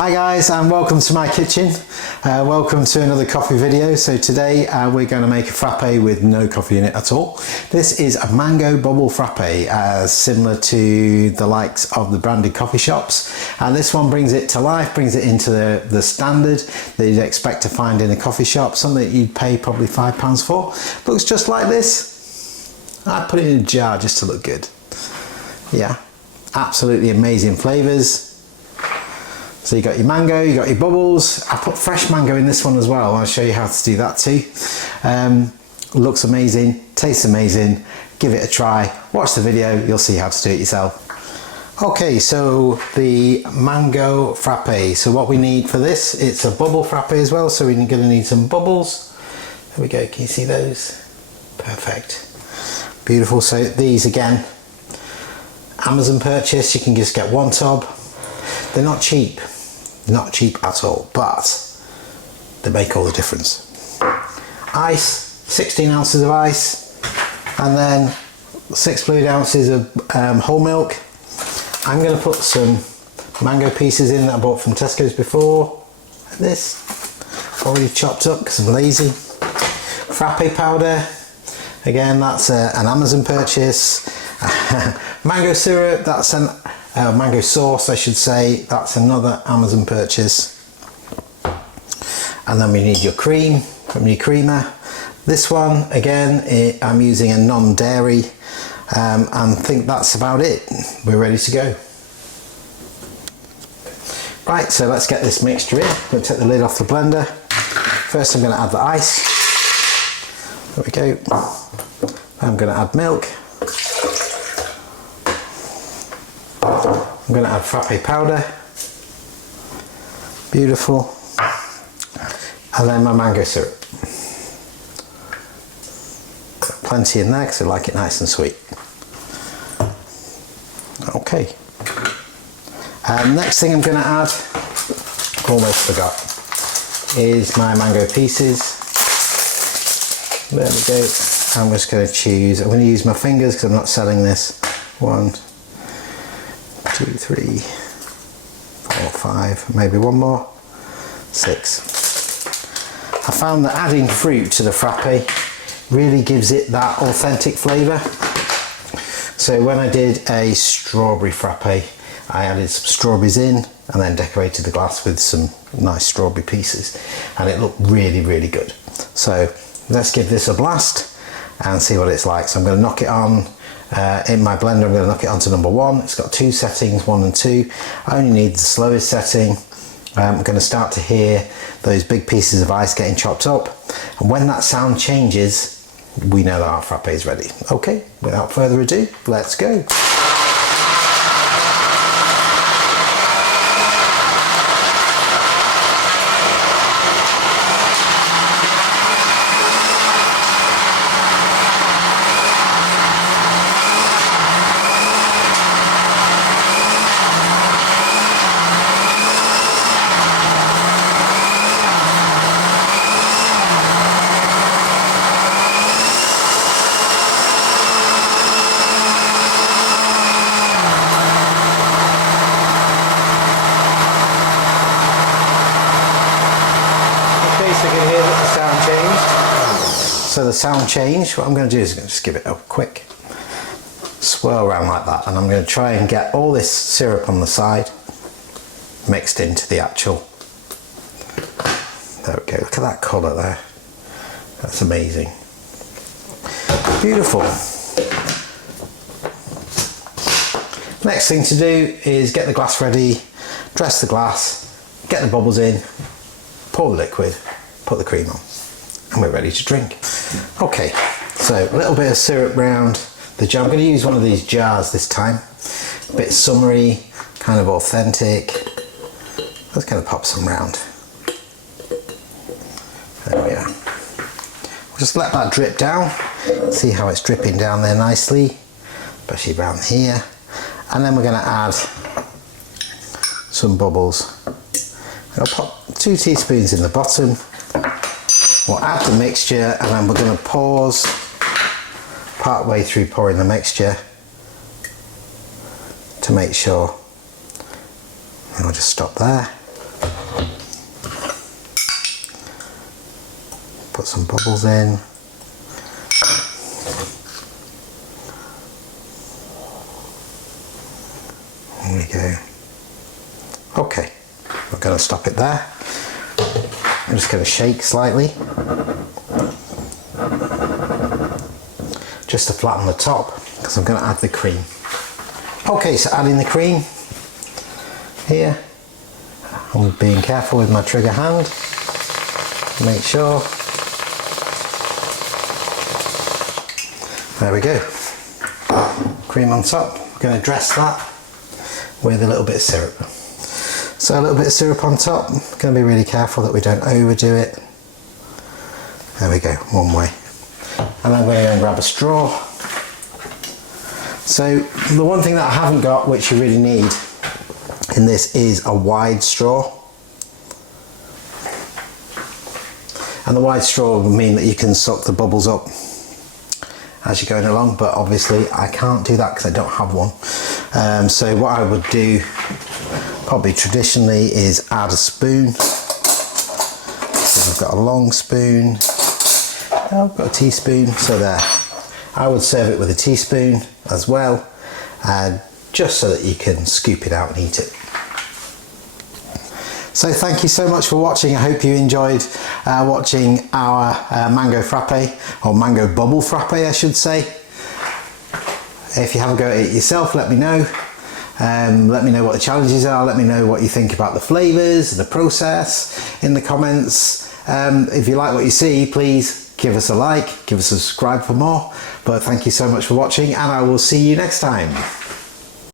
Hi guys, and welcome to my kitchen. Welcome to another coffee video. So today we're going to make a frappe with no coffee in it at all. This is a Mango Bubble Frappe, similar to the likes of the branded coffee shops. And this one brings it to life, brings it into the standard that you'd expect to find in a coffee shop, something that you'd pay probably £5 for. Looks just like this. I put it in a jar just to look good. Yeah, absolutely amazing flavours. So you got your mango, you got your bubbles. I put fresh mango in this one as well. I'll show you how to do that too. Looks amazing, tastes amazing. Give it a try. Watch the video, you'll see how to do it yourself. Okay, so the mango frappe. So what we need for this, it's a bubble frappe as well. So we're going to need some bubbles. There we go, can you see those? Perfect. Beautiful. So these again, Amazon purchase. You can just get one tub. They're not cheap. Not cheap at all, but they make all the difference. Ice, 16 ounces of ice, and then 6 fluid ounces of whole milk. I'm going to put some mango pieces in that I bought from Tesco's before, like this, already chopped up because I'm lazy. Frappe powder, again that's an Amazon purchase. Mango syrup, that's an mango sauce I should say, that's another Amazon purchase. And then we need your cream from your creamer. This one again, I'm using a non-dairy, and I think that's about it. We're ready to go. Right, so let's get this mixture in. I'm going to take the lid off the blender. First I'm going to add the ice. There we go. I'm going to add milk. I'm going to add frappe powder. Beautiful. And then my mango syrup. Got plenty in there because I like it nice and sweet. Okay. Next thing I'm going to add, almost forgot, is my mango pieces. There we go. I'm just going to choose, I'm going to use my fingers because I'm not selling this. 1, 2, 3, 4, 5, maybe one more, 6. I found that adding fruit to the frappe really gives it that authentic flavour. So when I did a strawberry frappe, I added some strawberries in and then decorated the glass with some nice strawberry pieces, and it looked really, really good. So let's give this a blast and see what it's like. So I'm going to knock it on. In my blender I'm going to knock it onto number 1. It's got 2 settings, 1 and 2. I only need the slowest setting. I'm going to start to hear those big pieces of ice getting chopped up, and when that sound changes we know that our frappe is ready. Okay, without further ado, let's go. So the sound changed. What I'm going to do is just give it a quick swirl around like that, and I'm going to try and get all this syrup on the side mixed into the actual. There we go, look at that colour there. That's amazing. Beautiful. Next thing to do is get the glass ready, dress the glass, get the bubbles in, pour the liquid, put the cream on, and we're ready to drink. Okay, so a little bit of syrup round the jar. I'm going to use one of these jars this time. A bit summery, kind of authentic. Let's kind of pop some round. There we are. We'll just let that drip down. See how it's dripping down there nicely, especially around here. And then we're going to add some bubbles. I'll pop 2 teaspoons in the bottom. We'll add the mixture, and then we're going to pause part way through pouring the mixture to make sure. And I'll just stop there. Put some bubbles in. There we go. Okay, we're going to stop it there. I'm just going to shake slightly, just to flatten the top, because I'm going to add the cream. Okay, so adding the cream here. I'm being careful with my trigger hand. Make sure. There we go. Cream on top. I'm going to dress that with a little bit of syrup. So a little bit of syrup on top. Going to be really careful that we don't overdo it. There we go, one way. And I'm going to go and grab a straw. So the one thing that I haven't got, which you really need in this, is a wide straw. And the wide straw will mean that you can suck the bubbles up as you're going along, but obviously I can't do that because I don't have one. So what I would do probably traditionally is add a spoon. So I've got a long spoon, I've got a teaspoon, so there. I would serve it with a teaspoon as well, just so that you can scoop it out and eat it. So thank you so much for watching. I hope you enjoyed watching our mango frappe, or mango bubble frappe I should say. If you have a go at it yourself, let me know. Let me know what the challenges are, let me know what you think about the flavours, the process in the comments. If you like what you see, please give us a like, give us a subscribe for more. But thank you so much for watching, and I will see you next time.